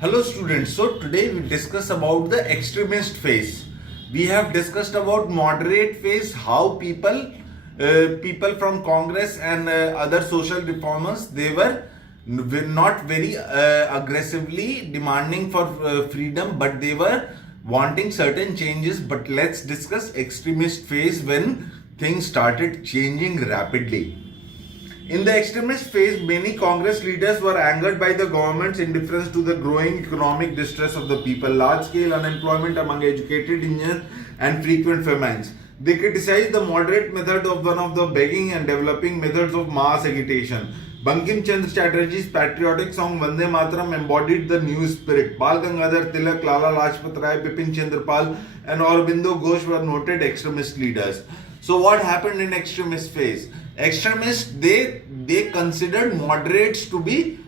Hello students, so today we discuss about the extremist phase. We have discussed about moderate phase, how people from Congress and other social reformers, they were not very aggressively demanding for freedom, but they were wanting certain changes. But let's discuss extremist phase when things started changing rapidly. In the extremist phase, many Congress leaders were angered by the government's indifference to the growing economic distress of the people, large scale unemployment among educated Indians, and frequent famines. They criticized the moderate method of one of the begging and developing methods of mass agitation. Bankim Chandra Chatterjee's patriotic song Vande Mataram embodied the new spirit. Bal Gangadhar Tilak, Lala Lajpat Rai, Bipin Chandra Pal, and Aurobindo Ghosh were noted extremist leaders. So what happened in extremist phase? Extremists, they considered moderates to be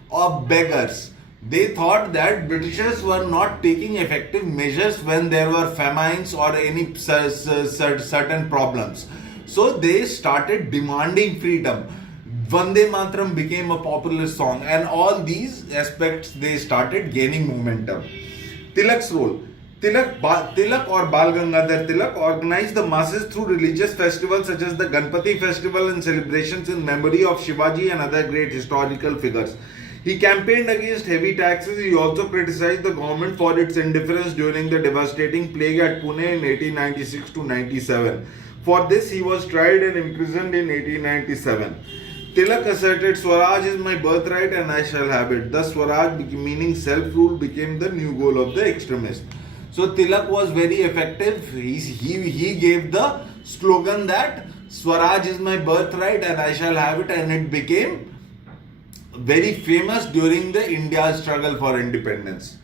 beggars. They thought that Britishers were not taking effective measures when there were famines or any certain problems. So they started demanding freedom. Vande Mataram became a popular song, and all these aspects they started gaining momentum. Tilak's role. Tilak or Bal Gangadhar Tilak organized the masses through religious festivals such as the Ganpati festival and celebrations in memory of Shivaji and other great historical figures. He campaigned against heavy taxes. He also criticized the government for its indifference during the devastating plague at Pune in 1896 to 97. For this, he was tried and imprisoned in 1897. Tilak asserted, Swaraj is my birthright and I shall have it. Thus, Swaraj, meaning self-rule, became the new goal of the extremists. So Tilak was very effective. He gave the slogan that Swaraj is my birthright and I shall have it, and it became very famous during the India's struggle for independence.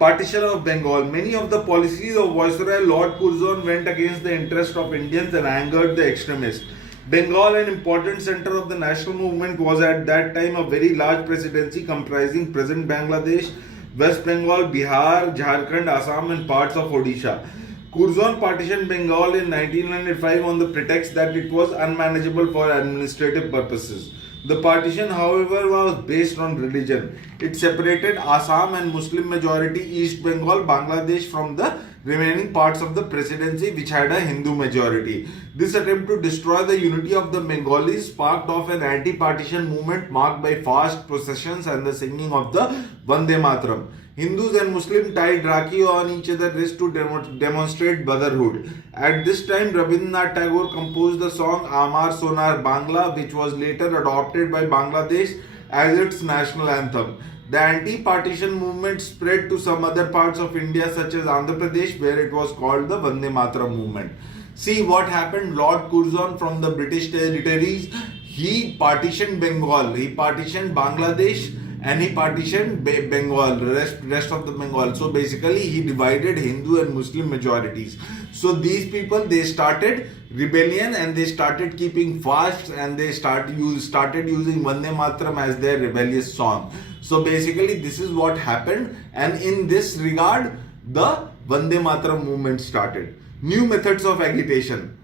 Partition of Bengal. Many of the policies of Viceroy Lord Curzon went against the interest of Indians and angered the extremists. Bengal, an important center of the national movement, was at that time a very large presidency comprising present Bangladesh, West Bengal, Bihar, Jharkhand, Assam, and parts of Odisha. Curzon partitioned Bengal in 1905 on the pretext that it was unmanageable for administrative purposes. The partition, however, was based on religion. It separated Assam and Muslim majority East Bengal, Bangladesh from the remaining parts of the presidency, which had a Hindu majority. This attempt to destroy the unity of the Bengalis sparked off an anti-partition movement marked by fast processions and the singing of the Vande Mataram. Hindus and Muslims tied Rakhi on each other's wrists to demonstrate brotherhood. At this time, Rabindranath Tagore composed the song Amar Sonar Bangla, which was later adopted by Bangladesh as its national anthem. The anti-partition movement spread to some other parts of India such as Andhra Pradesh, where it was called the Vande Mataram movement. See what happened. Lord Curzon from the British territories, he partitioned Bengal, he partitioned Bangladesh, and he partitioned Bengal, rest of the Bengal. So basically he divided Hindu and Muslim majorities. So these people, they started rebellion and they started keeping fast, and they started using Vande Mataram as their rebellious song. So basically this is what happened, and in this regard the Vande Mataram movement started. New methods of agitation.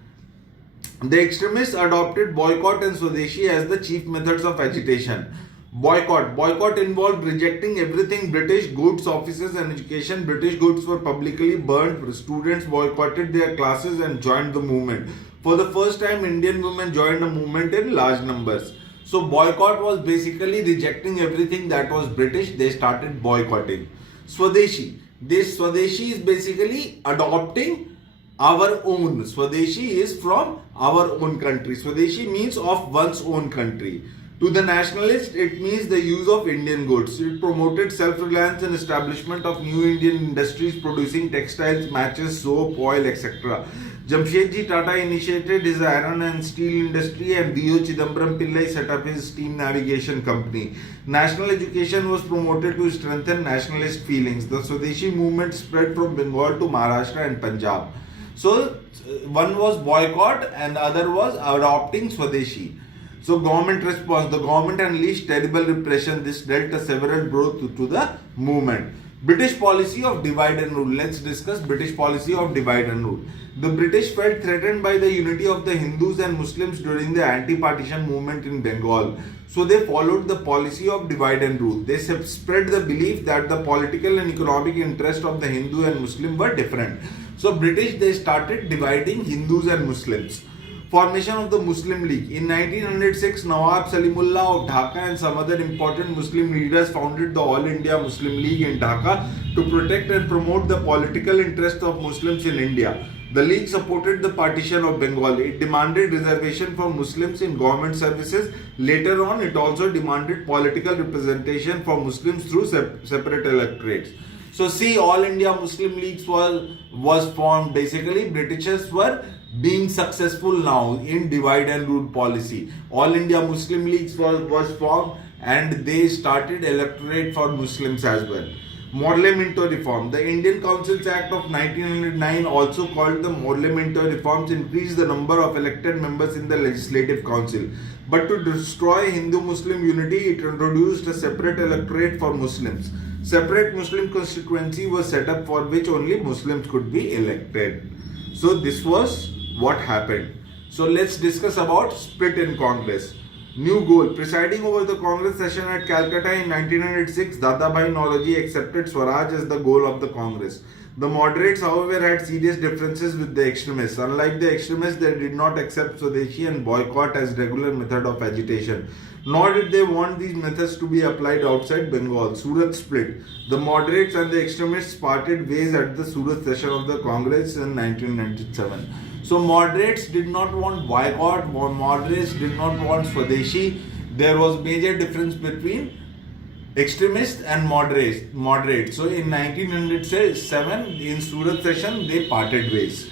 The extremists adopted boycott and Swadeshi as the chief methods of agitation. Boycott involved rejecting everything British, goods, offices, and education. British goods were publicly burned. Students boycotted their classes and joined the movement. For the first time, Indian women joined the movement in large numbers. So boycott was basically rejecting everything that was British. They started boycotting. Swadeshi. This Swadeshi is basically adopting our own. Swadeshi is from our own country. Swadeshi means of one's own country. To the nationalist, it means the use of Indian goods. It promoted self-reliance and establishment of new Indian industries producing textiles, matches, soap, oil, etc. Jamshedji Tata initiated his iron and steel industry, and V.O. Chidambaram Pillai set up his steam navigation company. National education was promoted to strengthen nationalist feelings. The Swadeshi movement spread from Bengal to Maharashtra and Punjab. So one was boycott and the other was adopting Swadeshi. So government response. The government unleashed terrible repression. This dealt a severe blow to the movement. British policy of divide and rule. Let's discuss British policy of divide and rule. The British felt threatened by the unity of the Hindus and Muslims during the anti-partition movement in Bengal. So they followed the policy of divide and rule. They spread the belief that the political and economic interest of the Hindu and Muslim were different. So British, they started dividing Hindus and Muslims. Formation of the Muslim League. In 1906, Nawab Salimullah of Dhaka and some other important Muslim leaders founded the All India Muslim League in Dhaka to protect and promote the political interests of Muslims in India. The League supported the partition of Bengal. It demanded reservation for Muslims in government services. Later on, it also demanded political representation for Muslims through separate electorates. So see, All India Muslim Leagues was formed. Basically, Britishers were being successful now in divide and rule policy. All India Muslim Leagues was formed and they started electorate for Muslims as well. Morley Minto Reform. The Indian Councils Act of 1909, also called the Morley Minto Reforms, increased the number of elected members in the Legislative Council. But to destroy Hindu-Muslim unity, it introduced a separate electorate for Muslims. Separate Muslim constituency was set up for which only Muslims could be elected. So this was what happened. So let's discuss about split in Congress. New goal. Presiding over the Congress session at Calcutta in 1906, Dadabhai Naoroji accepted Swaraj as the goal of the Congress. The moderates, however, had serious differences with the extremists. Unlike the extremists, they did not accept Swadeshi and boycott as regular method of agitation. Nor did they want these methods to be applied outside Bengal. Surat split. The moderates and the extremists parted ways at the Surat session of the Congress in 1997. So moderates did not want boycott, moderates did not want Swadeshi. There was major difference between extremists and moderates. So in 1907, in Surat session, they parted ways.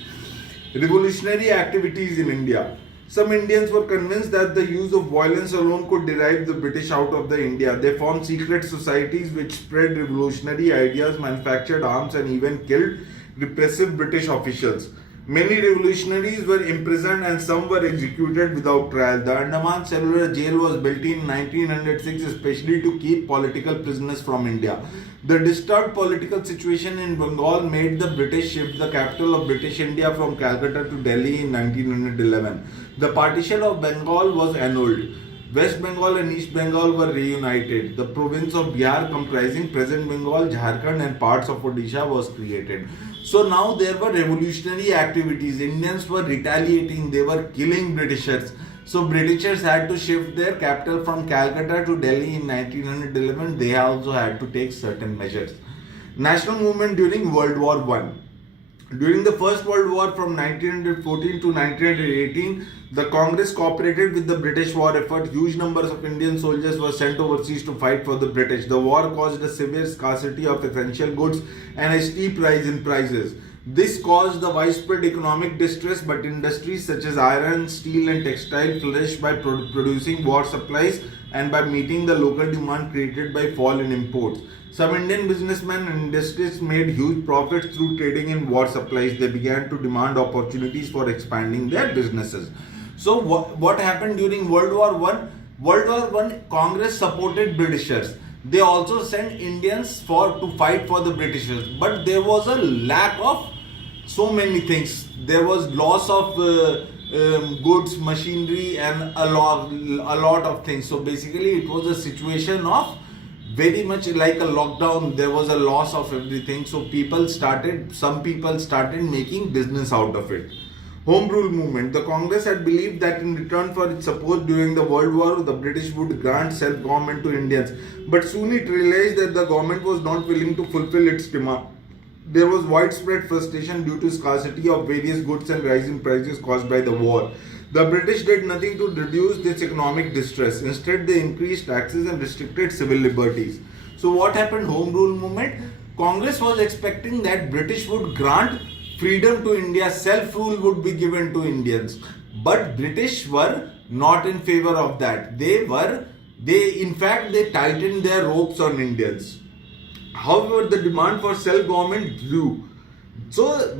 Revolutionary activities in India. Some Indians were convinced that the use of violence alone could drive the British out of the India. They formed secret societies which spread revolutionary ideas, manufactured arms, and even killed repressive British officials. Many revolutionaries were imprisoned and some were executed without trial. The Andaman Cellular Jail was built in 1906 especially to keep political prisoners from India. The disturbed political situation in Bengal made the British shift the capital of British India from Calcutta to Delhi in 1911. The partition of Bengal was annulled. West Bengal and East Bengal were reunited. The province of Bihar, comprising present Bengal, Jharkhand and parts of Odisha, was created. So now there were revolutionary activities. Indians were retaliating. They were killing Britishers. So Britishers had to shift their capital from Calcutta to Delhi in 1911. They also had to take certain measures. National movement during World War I. During the First World War from 1914 to 1918, the Congress cooperated with the British war effort. Huge numbers of Indian soldiers were sent overseas to fight for the British. The war caused a severe scarcity of essential goods and a steep rise in prices. This caused the widespread economic distress, but industries such as iron, steel and textile flourished by producing war supplies and by meeting the local demand created by fall in imports. Some Indian businessmen and industries made huge profits through trading in war supplies. They began to demand opportunities for expanding their businesses. So what happened during World War I? World War I, Congress supported Britishers. They also sent Indians to fight for the Britishers. But there was a lack of so many things. There was loss of goods, machinery and a lot of things. So basically it was a situation of very much like a lockdown. There was a loss of everything. So some people started making business out of it. Home Rule movement. The Congress had believed that in return for its support during the World War, the British would grant self-government to Indians. But soon it realized that the government was not willing to fulfill its demand. There was widespread frustration due to scarcity of various goods and rising prices caused by the war. The British did nothing to reduce this economic distress. Instead, they increased taxes and restricted civil liberties. So what happened? Home Rule movement. Congress was expecting that British would grant freedom to India, self-rule would be given to Indians. But British were not in favor of that. They tightened their ropes on Indians. However, the demand for self-government grew.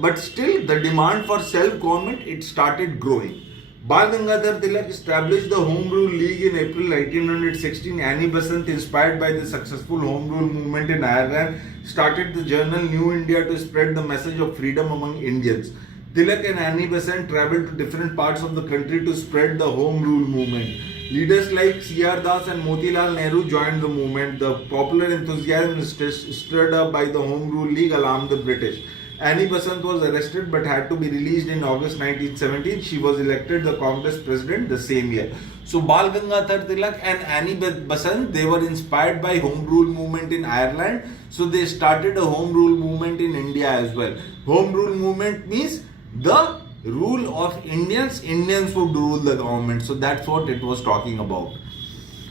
But still the demand for self-government, it started growing. Bal Gangadhar Tilak established the Home Rule League in April 1916. Annie Besant, inspired by the successful Home Rule movement in Ireland, started the journal New India to spread the message of freedom among Indians. Tilak and Annie Besant traveled to different parts of the country to spread the Home Rule movement. Leaders like C.R. Das and Motilal Nehru joined the movement. The popular enthusiasm stirred up by the Home Rule League alarmed the British. Annie Besant was arrested but had to be released in August 1917. She was elected the Congress president the same year. So Bal Gangadhar Tilak and Annie Besant, they were inspired by Home Rule movement in Ireland. So they started a Home Rule movement in India as well. Home Rule movement means the rule of Indians. Indians would rule the government. So that's what it was talking about.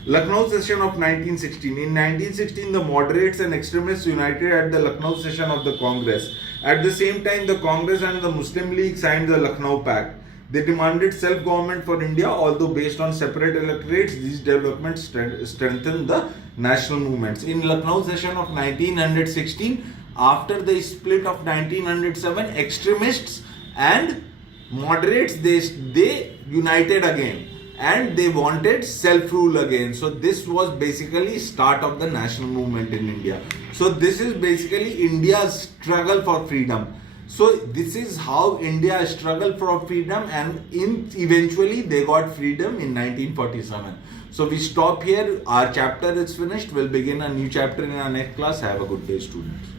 Lucknow session of 1916. In 1916, the moderates and extremists united at the Lucknow session of the Congress. At the same time, the Congress and the Muslim League signed the Lucknow Pact. They demanded self-government for India, although based on separate electorates. These developments strengthened the national movements. In Lucknow session of 1916, after the split of 1907, extremists and moderates, they united again. And they wanted self-rule again. So this was basically start of the national movement in India. So this is basically India's struggle for freedom. So this is how India struggled for freedom, and eventually they got freedom in 1947. So we stop here. Our chapter is finished. We'll begin a new chapter in our next class. Have a good day, students.